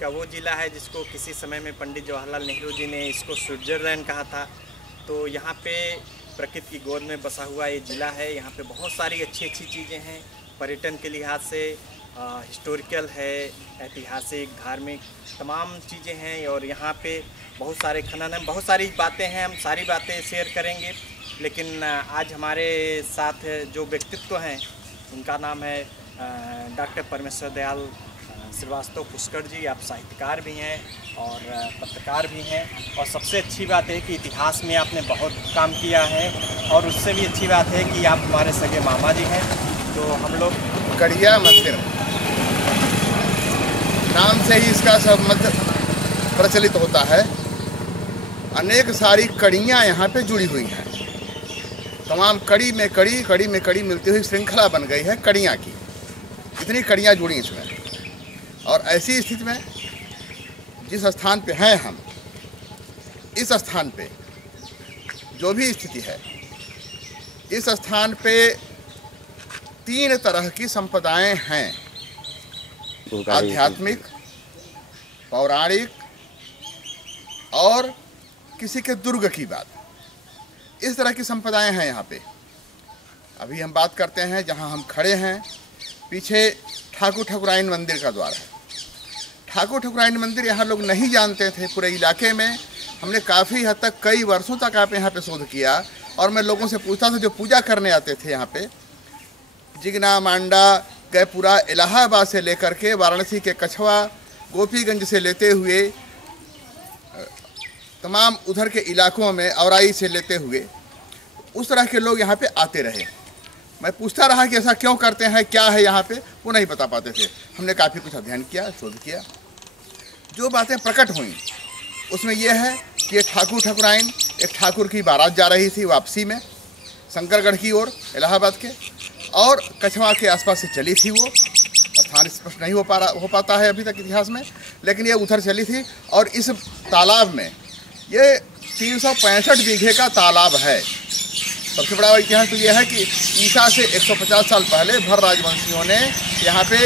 का वो ज़िला है जिसको किसी समय में पंडित जवाहरलाल नेहरू जी ने इसको स्विट्ज़रलैंड कहा था। तो यहाँ पे प्रकृति की गोद में बसा हुआ ये ज़िला है। यहाँ पे बहुत सारी अच्छी अच्छी चीज़ें हैं पर्यटन के लिहाज से, हिस्टोरिकल है, ऐतिहासिक, धार्मिक तमाम चीज़ें हैं। और यहाँ पे बहुत सारे खनन हैं, बहुत सारी बातें हैं, हम सारी बातें शेयर करेंगे। लेकिन आज हमारे साथ जो व्यक्तित्व हैं उनका नाम है डॉक्टर परमेश्वर दयाल श्रीवास्तव पुष्कर जी। आप साहित्यकार भी हैं और पत्रकार भी हैं, और सबसे अच्छी बात है कि इतिहास में आपने बहुत काम किया है, और उससे भी अच्छी बात है कि आप हमारे सगे मामा जी हैं। तो हम लोग कड़िया मंदिर नाम से ही इसका संबंध प्रचलित होता है। अनेक सारी कड़ियाँ यहाँ पे जुड़ी हुई हैं। तमाम कड़ी में कड़ी, कड़ी में कड़ी मिलती हुई श्रृंखला बन गई है कड़ियाँ की। इतनी कड़ियाँ जुड़ी इसमें, और ऐसी स्थिति में जिस स्थान पे हैं हम, इस स्थान पे जो भी स्थिति है, इस स्थान पे 3 तरह की संपदाएं हैं: आध्यात्मिक, पौराणिक और किसी के दुर्ग की बात। इस तरह की संपदाएं हैं यहाँ पे। अभी हम बात करते हैं जहाँ हम खड़े हैं, पीछे ठाकुर ठाकुराइन मंदिर का द्वार है। ठाकुर ठाकुराइन मंदिर यहाँ लोग नहीं जानते थे पूरे इलाके में। हमने काफ़ी हद तक, कई वर्षों तक आप यहाँ पे शोध किया, और मैं लोगों से पूछता था जो पूजा करने आते थे यहाँ पे, जिगना, मांडा, गैपुरा, इलाहाबाद से लेकर के वाराणसी के कछवा, गोपीगंज से लेते हुए तमाम उधर के इलाकों में, औराई से लेते हुए, उस तरह के लोग यहाँ पे आते रहे। मैं पूछता रहा कि ऐसा क्यों करते हैं, क्या है यहाँ पे, वो नहीं बता पाते थे। हमने काफ़ी कुछ अध्ययन किया, शोध किया। जो बातें प्रकट हुई उसमें यह है कि ये ठाकुर ठाकुराइन, एक ठाकुर की बारात जा रही थी वापसी में शंकरगढ़ की ओर, इलाहाबाद के, और कछवा के आसपास से चली थी। वो स्थान स्पष्ट नहीं हो पाता है अभी तक इतिहास में, लेकिन ये उधर चली थी। और इस तालाब में, ये 365 बीघे का तालाब है। सबसे बड़ा इतिहास तो यह है कि ईसा से 150 साल पहले भर राजवंशियों ने यहाँ पे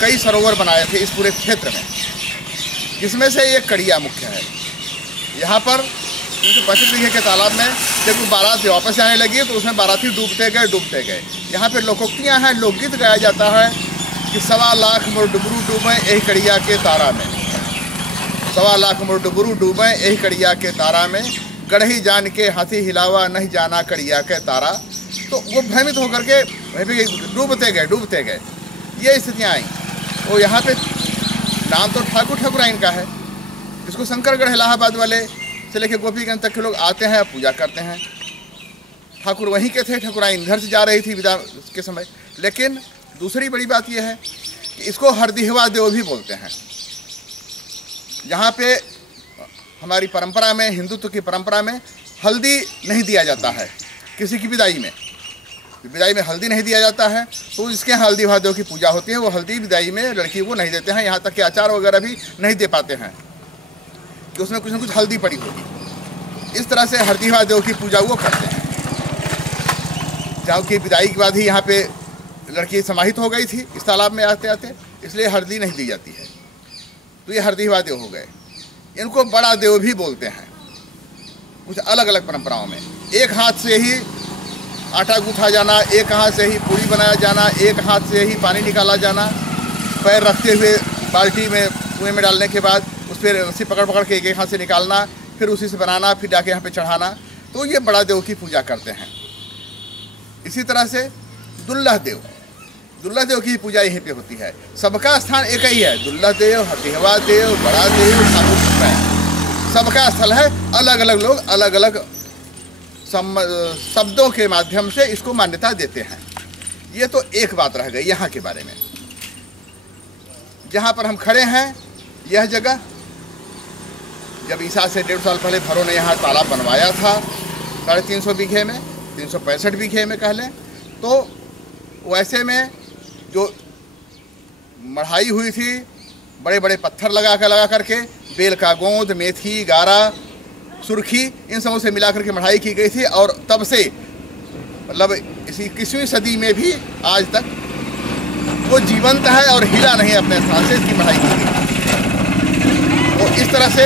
कई सरोवर बनाए थे इस पूरे क्षेत्र में, जिसमें से एक कड़िया मुख्य है। यहाँ पर 365 बीघे के तालाब में जब बारात वापस जाने लगी तो उसमें बाराती डूबते गए। यहाँ पे लोकोक्तियाँ हैं, लोकगीत गाया जाता है कि 1.25 लाख मोर डुबरू डूबे यही कड़िया के तारा में, 1.25 लाख मोर डुबरू डूबे यही कड़िया के तारा में, गढ़ही जान के हाथी हिलावा नहीं जाना कड़िया के तारा। तो वो भ्रमित होकर के वहीं पे डूबते गए। ये स्थितियाँ आई। वो यहाँ पे नाम तो ठाकुर ठाकुराइन का है, जिसको शंकरगढ़ इलाहाबाद वाले से लेकर गोपीगंज तक के लोग आते हैं, पूजा करते हैं। ठाकुर वहीं के थे, ठाकुराइन इधर से जा रही थी विदा के समय। लेकिन दूसरी बड़ी बात यह है कि इसको हरदिहवा देव भी बोलते हैं। यहाँ पे हमारी परंपरा में, हिंदुत्व की परंपरा में, हल्दी नहीं दिया जाता है किसी की विदाई में। विदाई में हल्दी नहीं दिया जाता है, तो इसके यहाँ हल्दी महादेव की पूजा होती है। वो हल्दी विदाई में लड़की को नहीं देते हैं, यहाँ तक कि अचार वगैरह भी नहीं दे पाते हैं कि उसमें कुछ न कुछ हल्दी पड़ी होगी। इस तरह से हल्दी महादेव की पूजा वो करते हैं। जहाँ की विदाई के बाद ही यहाँ पे लड़की समाहित हो गई थी इस तालाब में आते आते, इसलिए हल्दी नहीं दी जाती है। तो ये हल्दी महादेव हो गए। इनको बड़ा देव भी बोलते हैं कुछ अलग अलग परंपराओं में। एक हाथ से ही आटा गूंथा जाना, एक हाथ से ही पूरी बनाया जाना, एक हाथ से ही पानी निकाला जाना, पैर रखते हुए बाल्टी में कुएं में डालने के बाद उस पर रस्सी पकड़ के एक हाथ से निकालना, फिर उसी से बनाना, फिर जाके यहाँ पे चढ़ाना। तो ये बड़ा देव की पूजा करते हैं। इसी तरह से दुल्लह देव की पूजा यहीं पे होती है। सबका स्थान एक ही है, दुल्लह देव, हरदिहवा देव, बड़ा देव, ठाकुर ठाकुराइन, सबका स्थल है। अलग अलग लोग अलग अलग शब्दों के माध्यम से इसको मान्यता देते हैं। ये तो एक बात रह गई यहाँ के बारे में। जहाँ पर हम खड़े हैं, यह जगह जब ईसा से 1.5 साल पहले भरों ने यहाँ तालाब बनवाया था 350 बीघे में, 365 बीघे में कह लें, तो वैसे में जो मढ़ाई हुई थी, बड़े बड़े पत्थर लगा करके, बेल का गोंद, मेथी, गारा, सुर्खी, इन सबों से मिला करके मढ़ाई की गई थी। और तब से मतलब इसी 21वीं सदी में भी आज तक वो जीवंत है और हिला नहीं अपने स्थान से, इसकी मढ़ाई की गई। तो इस तरह से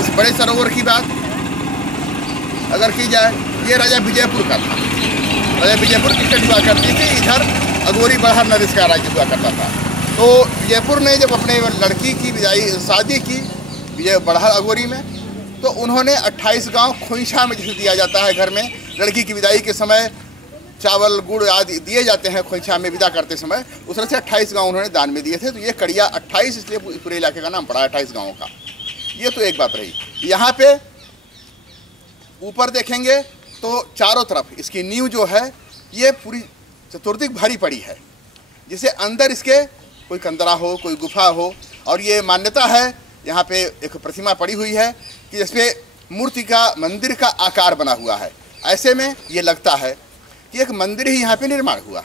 इस बड़े सरोवर की बात अगर की जाए, ये राजा विजयपुर का था। राजा विजयपुर की स्टेट हुआ करती थी, इधर अघोरी बड़हर नरेश का राज्य हुआ करता था। तो विजयपुर ने जब अपने लड़की की विदाई शादी की विजय बड़हर अघोरी में, तो उन्होंने 28 गांव खोइछा में जैसे दिया जाता है घर में लड़की की विदाई के समय चावल गुड़ आदि दिए जाते हैं खोइछा में विदा करते समय, उस तरह से 28 गांव उन्होंने दान में दिए थे। तो ये कड़िया 28 इसलिए पूरे इलाके का नाम पड़ा 28 गाँवों का। ये तो एक बात रही। यहाँ पे ऊपर देखेंगे तो चारों तरफ इसकी नींव जो है ये पूरी चतुर्दिक भरी पड़ी है, जिसे अंदर इसके कोई कंदरा हो, कोई गुफा हो। और ये मान्यता है, यहाँ पे एक प्रतिमा पड़ी हुई है कि जिसपे मूर्ति का मंदिर का आकार बना हुआ है। ऐसे में ये लगता है कि एक मंदिर ही यहाँ पे निर्माण हुआ।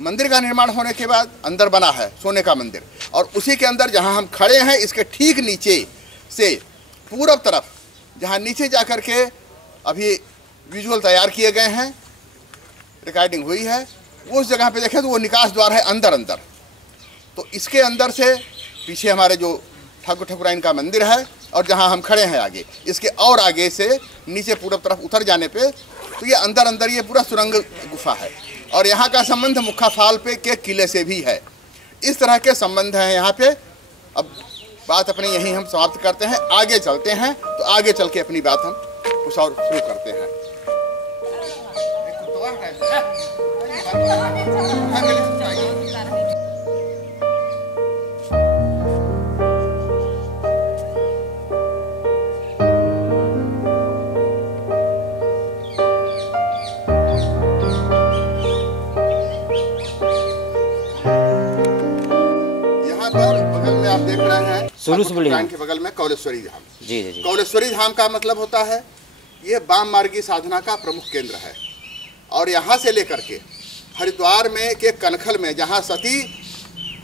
मंदिर का निर्माण होने के बाद अंदर बना है सोने का मंदिर, और उसी के अंदर जहाँ हम खड़े हैं इसके ठीक नीचे से पूरब तरफ जहाँ नीचे जा कर के अभी विजुअल तैयार किए गए हैं, रिकॉर्डिंग हुई है, उस जगह पे देखें तो वो निकास द्वार है अंदर। तो इसके अंदर से पीछे हमारे जो ठाकुर ठाकुराइन का मंदिर है, और जहाँ हम खड़े हैं आगे इसके और आगे से नीचे पूरब तरफ उतर जाने पे तो ये अंदर ये पूरा सुरंग गुफा है। और यहाँ का संबंध मुक्खाफाल पे के किले से भी है। इस तरह के संबंध हैं यहाँ पे। अब बात अपनी यहीं हम समाप्त करते हैं, आगे चलते हैं। तो आगे चल के अपनी बात हम कुछ और शुरू करते हैं। बगल में आप देख रहे हैं के बगल में कौलेश्वरी धाम। जी। कौलेश्वरी धाम का मतलब होता है ये वाम मार्गी साधना का प्रमुख केंद्र है। और यहाँ से लेकर के हरिद्वार में के कनखल में, जहाँ सती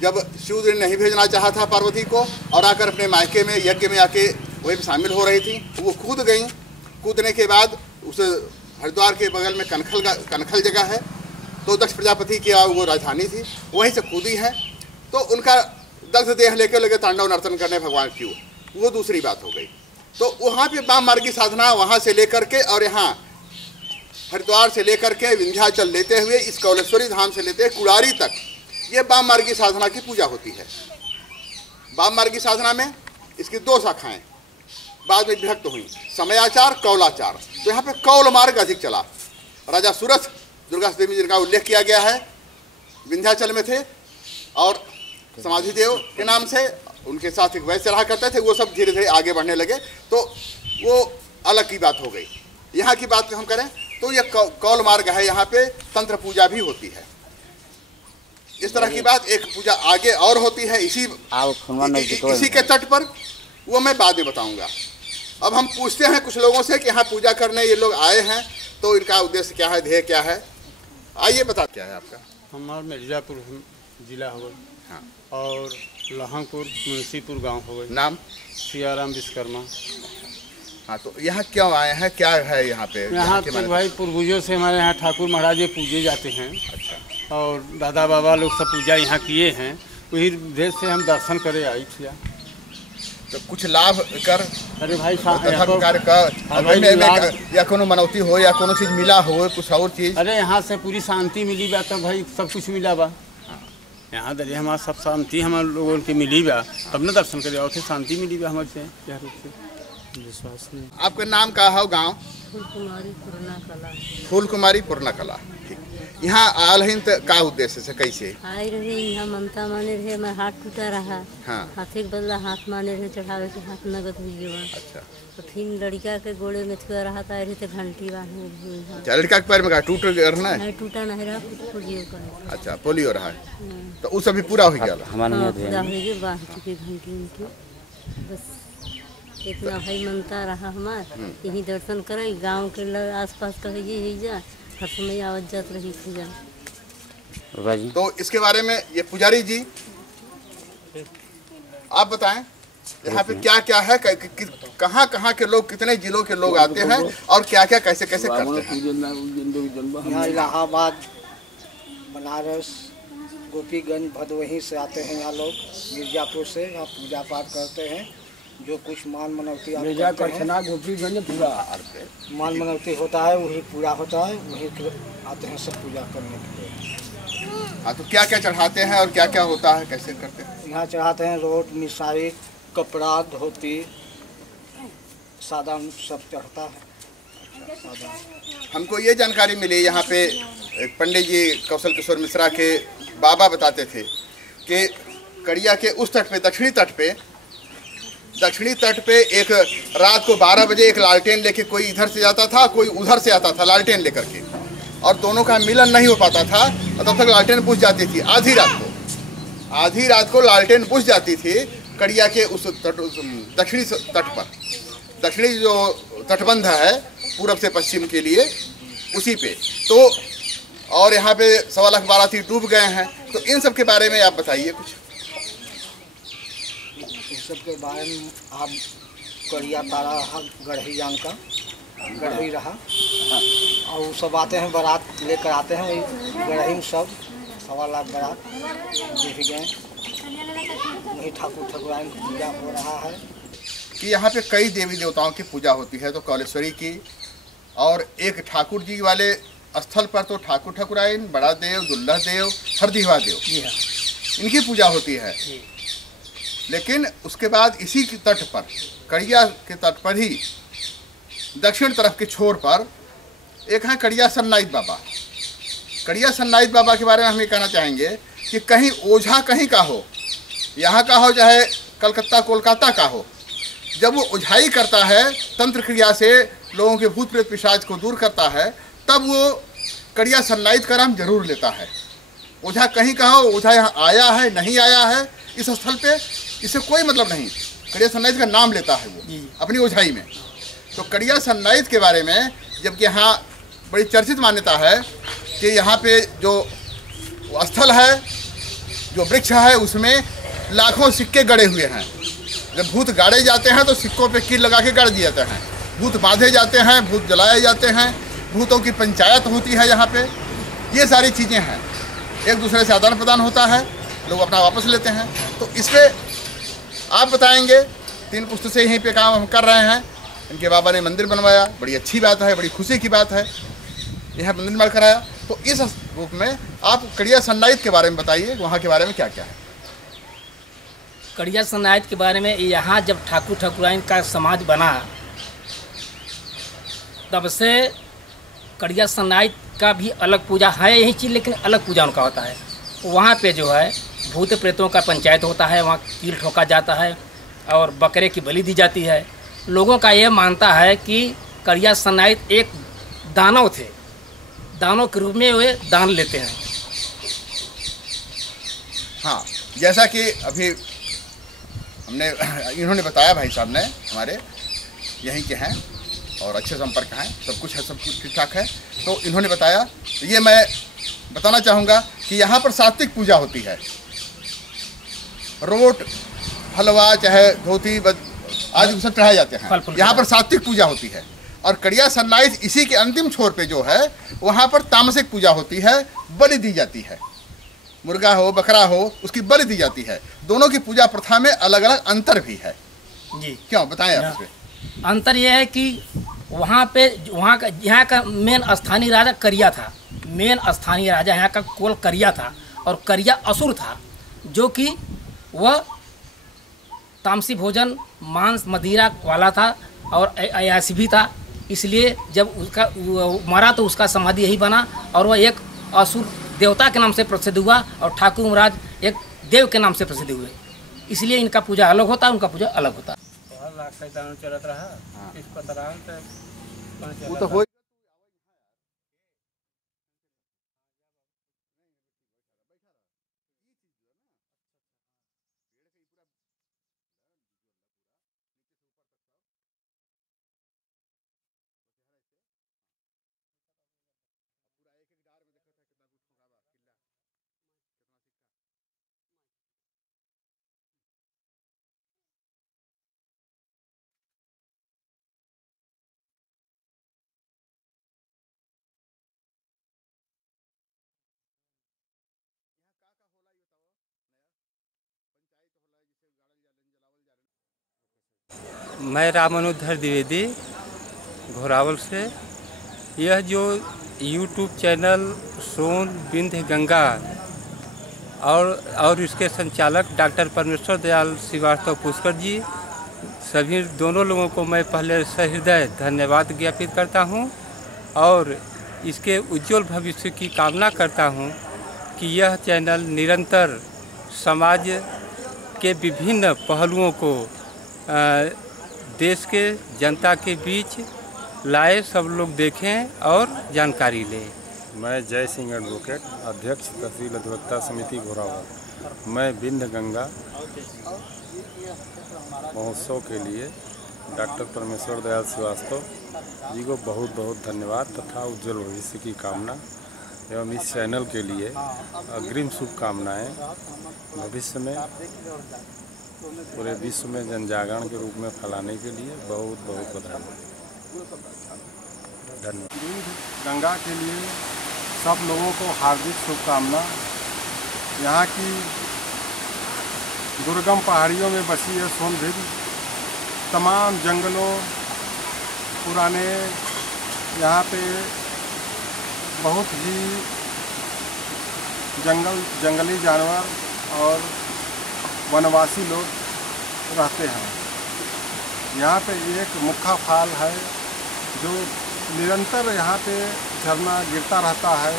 जब शिवजी ने नहीं भेजना चाहा था पार्वती को और आकर अपने मायके में यज्ञ में आके वहीं पर शामिल हो रही थी, वो कूद गई। कूदने के बाद उस हरिद्वार के बगल में कनखल जगह है, तो दक्ष प्रजापति की वो राजधानी थी, वहीं से कूदी है। तो उनका दग्ध देह लेके लगे तांडव नर्तन करने भगवान की, वो दूसरी बात हो गई। तो वहाँ पे वाम मार्गी साधना वहाँ से लेकर के और यहाँ हरिद्वार से लेकर के विंध्याचल लेते हुए इस कौलेश्वरी धाम से लेते कुड़ारी तक ये वाम मार्गी साधना की पूजा होती है। वाम मार्गी साधना में इसकी 2 शाखाएं बाद में विभक्त हुई, समयाचार, कौलाचार। तो यहाँ पे कौल मार्ग अधिक चला। राजा सूरथ दुर्गा देवी जिनका उल्लेख किया गया है विंध्याचल में थे, और समाधि देव के नाम से उनके साथ एक वैश्य रहा करते थे, वो सब धीरे धीरे आगे बढ़ने लगे, तो वो अलग की बात हो गई। यहाँ की बात हम करें तो ये कौल मार्ग है, यहाँ पे तंत्र पूजा भी होती है। इस तरह की बात एक पूजा आगे और होती है इसी के तट पर, वो मैं बाद में बताऊंगा। अब हम पूछते हैं कुछ लोगों से कि यहाँ पूजा करने ये लोग आए हैं, तो इनका उद्देश्य क्या है, ध्येय क्या है, आइए बता। क्या है आपका? हमारा मिर्जापुर जिला हो गया। हाँ। और लहंगपुर मुंशीपुर गांव हो गए। नाम? सियाराम विश्वकर्मा। हाँ, तो यहाँ क्यों आए हैं, क्या है यहाँ पे? यहाँ तो भाई पूर्वजों से हमारे यहाँ ठाकुर महाराज पूजे जाते हैं। अच्छा। और दादा बाबा लोग सब पूजा यहाँ किए हैं, वही देश से हम दर्शन करे आई थी। तो कुछ लाभ कर, अरे भाई या कोनो मनौती हो या कोनो चीज मिला हो, कुछ और चीज? अरे यहाँ से पूरी शांति मिली बा, तो भाई सब कुछ मिला बा। यहाँ दरिया हमारा सब शांति हमारे लोगों के मिली बा, तब न दर्शन करे और शांति मिली बा हमारे से। क्या रूप से विश्वास नहीं। आपका नाम का है गाँव? फूलकुमारी पुरना कला। फूलकुमारी पुरना कला। ठीक। यहाँ आल हिंद का उद्देश्य से कैसे आई रहे? यहाँ ममता माने रहे, मैं हाथ टूटा रहा। हाँ। हाथी के बदला हाथ माने रहे, चढ़ावे के हाथ नगद हुई गया। अच्छा। तो फिर लड़का के गोड़े में छुआ रहा था, रहे थे घंटी बांधे। लड़का के पैर में टूट रहना है? नहीं टूटा नहीं रहा, पोलियो का। अच्छा, पोलियो रहा है, तो उस अभी पूरा हो गया? पूरा हो गया, बांध चुकी घंटी उनकी। बस इतना भाई मनता रहा हमार, यही दर्शन करे। गाँव के आस पास कहिए जा, हर समय आवत जात रही थी जा। तो इसके बारे में ये पुजारी जी आप बताएं, यहाँ पे क्या क्या है, कहाँ कहाँ के लोग, कितने जिलों के लोग आते हैं और क्या क्या कैसे कैसे करते हैं? यहाँ इलाहाबाद, बनारस, गोपीगंज, भदोही से आते हैं यहाँ लोग, मिर्जापुर से यहाँ पूजा पाठ करते हैं। जो कुछ मान मनौती आप मेजा करते हैं, करछना गोपीगंज पूरा मान मनौती होता है वही पूरा होता है, वही आते हैं सब पूजा करने के लिए। हाँ, तो क्या क्या चढ़ाते हैं और क्या क्या होता है, कैसे करते हैं? यहाँ चढ़ाते हैं रोट, मिसाई, कपड़ा, धोती, सादा सब चढ़ता है। सादा हमको ये जानकारी मिली यहाँ पे पंडित जी कौशल किशोर मिश्रा के बाबा बताते थे कि कड़िया के उस तट पे, दक्षिणी तट पे एक रात को 12 बजे एक लालटेन लेके कोई इधर से जाता था, कोई उधर से आता था लालटेन लेकर के, और दोनों का मिलन नहीं हो पाता था, और तब तक लालटेन बुझ जाती थी। आधी रात को लालटेन बुझ जाती थी कड़िया के उस दक्षिणी तट पर, दक्षिणी जो तटबंध है पूरब से पश्चिम के लिए, उसी पे तो, और यहाँ पे 1.25 लाख बाराती डूब गए हैं। तो इन सब के बारे में आप बताइए कुछ। इस सब के बारे में आप कड़िया तारा रहा, गढ़ी जान का गढ़ी रहा, और वो सब आते हैं बारात लेकर आते हैं, वही गढ़ी में सब 1.25 लाख बारात दिख गए। वही ठाकुर ठाकुराइन की पूजा हो रहा है कि यहाँ पे कई देवी देवताओं की पूजा होती है, तो कौलेश्वरी की, और एक ठाकुर जी वाले स्थल पर तो ठाकुर ठाकुराइन, बड़ा देव, दुल्लह देव, हरदिहवा देव, इनकी पूजा होती है। लेकिन उसके बाद इसी के तट पर, कड़िया के तट पर ही दक्षिण तरफ के छोर पर एक है कड़िया सन्नाइद बाबा। कड़िया सन्नाइद बाबा के बारे में हम ये कहना चाहेंगे कि कहीं ओझा कहीं का हो, यहाँ का हो चाहे कलकत्ता कोलकाता का हो, जब वो ओझाई करता है, तंत्र क्रिया से लोगों के भूत प्रेत पिशाच को दूर करता है, तब वो कड़िया सन्नाइद का नाम जरूर लेता है। ओझा कहीं का हो, ओझा यहाँ आया है नहीं आया है इस स्थल पे, इससे कोई मतलब नहीं, कड़िया सन्नाइद का नाम लेता है वो अपनी ओझाई में। तो कड़िया सन्नाइद के बारे में, जबकि यहाँ बड़ी चर्चित मान्यता है कि यहाँ पे जो स्थल है, जो वृक्ष है, उसमें लाखों सिक्के गड़े हुए हैं। जब भूत गाड़े जाते हैं तो सिक्कों पे कील लगा के गाड़ दिए जाते हैं, भूत बांधे जाते हैं, भूत जलाए जाते हैं, भूतों की पंचायत होती है यहाँ पे। ये सारी चीज़ें हैं, एक दूसरे से आदान प्रदान होता है, लोग अपना वापस लेते हैं। तो इस पर आप बताएंगे, 3 पुस्तक से यहीं पे काम हम कर रहे हैं। इनके बाबा ने मंदिर बनवाया, बड़ी अच्छी बात है, बड़ी खुशी की बात है, यहाँ मंदिर बन कराया। तो इस रूप में आप कड़िया सन्नाइद के बारे में बताइए, वहाँ के बारे में क्या क्या है। कड़िया सन्नाइद के बारे में, यहाँ जब ठाकुर ठाकुराइन का समाज बना, तब से कड़िया सन्नाइद का भी अलग पूजा है, यही चीज़, लेकिन अलग पूजा उनका होता है। वहाँ पे जो है भूत प्रेतों का पंचायत होता है, वहाँ कील ठोका जाता है और बकरे की बलि दी जाती है। लोगों का यह मानता है कि कड़िया सन्नाइद एक दानव थे, दानव के रूप में वे दान लेते हैं। हाँ, जैसा कि अभी हमने इन्होंने बताया, भाई साहब ने, हमारे यहीं के हैं और अच्छे संपर्क हैं, सब कुछ ठीक ठाक है। तो इन्होंने बताया, तो ये मैं बताना चाहूँगा कि यहाँ पर सात्विक पूजा होती है। रोट, हलवा, चाहे धोती आदि सब चढ़ाए जाते हैं, यहाँ पर सात्विक पूजा होती है। और कड़िया सन्नाइद इसी के अंतिम छोर पे जो है, वहाँ पर तामसिक पूजा होती है, बलि दी जाती है, मुर्गा हो बकरा हो उसकी बलि दी जाती है। दोनों की पूजा प्रथा में अलग अलग अंतर भी है जी, क्यों बताएं आप इसमें। अंतर यह है कि वहाँ पे यहाँ का मेन स्थानीय राजा करिया था, मेन स्थानीय राजा यहाँ का कुल करिया था, और करिया असुर था, जो कि वह तामसी भोजन, मांस मदिरा वाला था और अयासी भी था। इसलिए जब उसका मरा तो उसका समाधि यही बना, और वह एक असुर देवता के नाम से प्रसिद्ध हुआ, और ठाकुर महाराज एक देव के नाम से प्रसिद्ध हुए। इसलिए इनका पूजा अलग होता है, उनका पूजा अलग होता है। चलत रहा इस पतरान वो तो हो मैं रामानुधर द्विवेदी घोरावल से। यह जो यूट्यूब चैनल सोन विंध्य गंगा और इसके संचालक डॉक्टर परमेश्वर दयाल श्रीवास्तव पुष्कर जी, सभी दोनों लोगों को मैं पहले सहृदय धन्यवाद ज्ञापित करता हूं और इसके उज्जवल भविष्य की कामना करता हूं कि यह चैनल निरंतर समाज के विभिन्न पहलुओं को देश के जनता के बीच लाए, सब लोग देखें और जानकारी लें। मैं जय सिंह एडवोकेट, अध्यक्ष तहसील अधिवक्ता समिति घोरावल। मैं विंध्य गंगा महोत्सव के लिए डॉक्टर परमेश्वर दयाल श्रीवास्तव जी को बहुत बहुत धन्यवाद तथा उज्जवल भविष्य की कामना एवं इस चैनल के लिए अग्रिम शुभकामनाएँ। भविष्य में पूरे विश्व में जन जागरण के रूप में फैलाने के लिए बहुत बहुत बधाई। धन्यवाद। गंगा के लिए सब लोगों को हार्दिक शुभकामना। यहाँ की दुर्गम पहाड़ियों में बसी है सोनभद्र, तमाम जंगलों पुराने यहाँ पे बहुत ही जंगली जानवर और वनवासी लोग रहते हैं। यहाँ पे एक मुख्य फाल है जो निरंतर यहाँ पे झरना गिरता रहता है।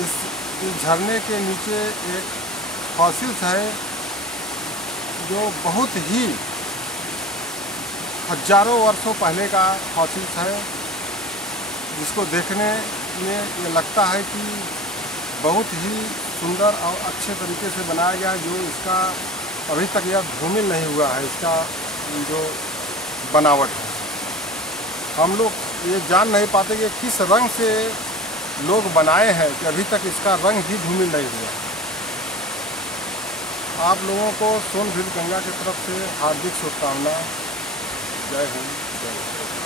इस झरने के नीचे एक फॉसिल्स है जो बहुत ही हजारों वर्षों पहले का फॉसिल्स है, जिसको देखने में ये लगता है कि बहुत ही सुंदर और अच्छे तरीके से बनाया गया है। जो इसका अभी तक यह धूमिल नहीं हुआ है, इसका जो बनावट है। हम लोग ये जान नहीं पाते कि किस रंग से लोग बनाए हैं कि अभी तक इसका रंग ही धूमिल नहीं हुआ। आप लोगों को सोन विंध्य गंगा की तरफ से हार्दिक शुभकामना। जय हिंद, जय भारत।